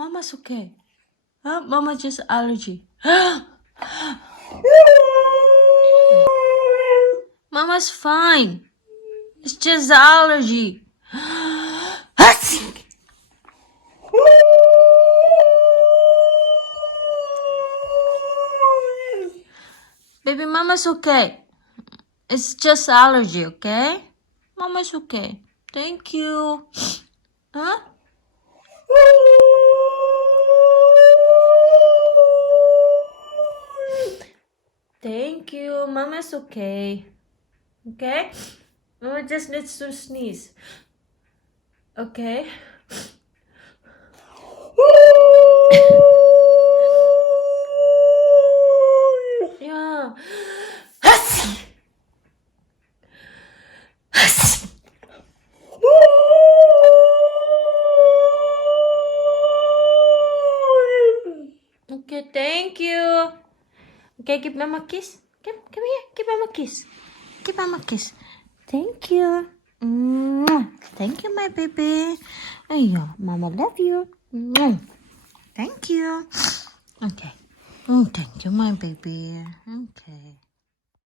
Mama's okay. Huh? Mama just allergy. Mama's fine. It's just the allergy. Baby, Mama's okay. It's just allergy, okay? Mama's okay. Thank you. Huh? Thank you. Mama's okay. Okay? Mama just needs to sneeze. Okay? Yeah. Okay, thank you. Okay, give Mama a kiss. Come here. Give Mama a kiss. Give Mama a kiss. Thank you. Mwah. Thank you, my baby. Yeah, Mama love you. Mwah. Thank you. Okay. Oh, thank you, my baby. Okay.